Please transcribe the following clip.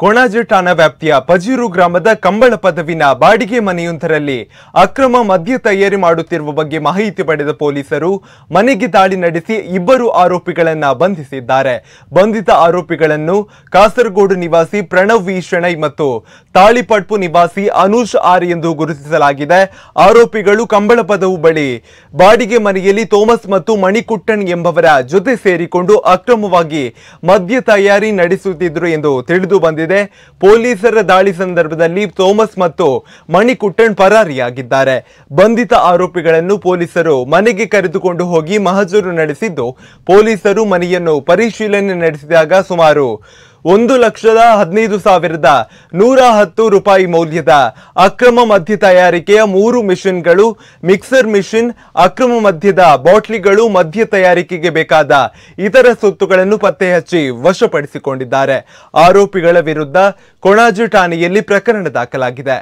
ಕೊಣಾಜೆ ಠಾಣಾ ವ್ಯಾಪ್ತಿಯ ಪಜೀರು ಗ್ರಾಮದ ಕಂಬಳ ಪದವಿನ ಬಾಡಿಗೆ ಮನೆಯೊಂದರಲ್ಲಿ ಅಕ್ರಮ ಮದ್ಯ ತಯಾರಿ ಮಾಡುತ್ತಿರುವ ಬಗ್ಗೆ ಮಾಹಿತಿ ಪಡೆದ ಪೊಲೀಸರು ಮನೆಗೆ ದಾಳಿ ನಡೆಸಿ ಇಬ್ಬರು ಆರೋಪಿಗಳನ್ನು ಬಂಧಿಸಿದ್ದಾರೆ. ಬಂಧಿತ ಆರೋಪಿಗಳನ್ನು ಕಾಸರಗೋಡು ನಿವಾಸಿ ಪ್ರಣವ್ ವಿ ಶೆಣೈ ಮತ್ತು ತಾಳಿಪಟ್ಪು ನಿವಾಸಿ ಅನೂಷ್ ಆರ್ ಎಂದು ಗುರುತಿಸಲಾಗಿದೆ. ಆರೋಪಿಗಳು ಕಂಬಳ ಪದವು ಬಳಿ ಬಾಡಿಗೆ ಮನೆಯಲ್ಲಿ ಥೋಮಸ್ ಮತ್ತು ಮಣಿಕುಟ್ಟನ್ ಎಂಬವರ ಜೊತೆ ಸೇರಿಕೊಂಡು ಅಕ್ರಮವಾಗಿ ಮದ್ಯ ತಯಾರಿ ನಡೆಸುತ್ತಿದ್ದರು ಎಂದು ತಿಳಿದು ಬಂದಿದೆ. ಪೊಲೀಸರ ದಾಳಿ ಸಂದರ್ಭದಲ್ಲಿ ಥೋಮಸ್ ಮತ್ತು ಮಣಿಕುಟ್ಟನ್ ಪರಾರಿಯಾಗಿದ್ದಾರೆ. ಬಂಧಿತ ಆರೋಪಿಗಳನ್ನು ಪೊಲೀಸರು ಮನೆಗೆ ಕರೆದುಕೊಂಡು ಹೋಗಿ ಮಹಜರು ನಡೆಸಿದ್ದು, ಪೊಲೀಸರು ಮನೆಯನ್ನು ಪರಿಶೀಲನೆ ನಡೆಸಿದಾಗ ಸುಮಾರು 1,15,110 ರೂಪಾಯಿ ಮೌಲ್ಯದ ಅಕ್ರಮ ಮದ್ಯ ತಯಾರಿಕೆಯ 3 ಮಿಷನ್ಗಳು, ಮಿಕ್ಸರ್ ಮಿಷನ್, ಅಕ್ರಮ ಮದ್ಯದ ಬಾಟ್ಲಿಗಳು, ಮದ್ಯ ತಯಾರಿಕೆಗೆ ಬೇಕಾದ ಇತರ ಸೊತ್ತುಗಳನ್ನು ಪತ್ತೆ ಹಚ್ಚಿ ವಶಪಡಿಸಿಕೊಂಡಿದ್ದಾರೆ. ಆರೋಪಿಗಳ ವಿರುದ್ಧ ಕೊಣಾಜೆ ಠಾಣೆಯಲ್ಲಿ ಪ್ರಕರಣ ದಾಖಲಾಗಿದೆ.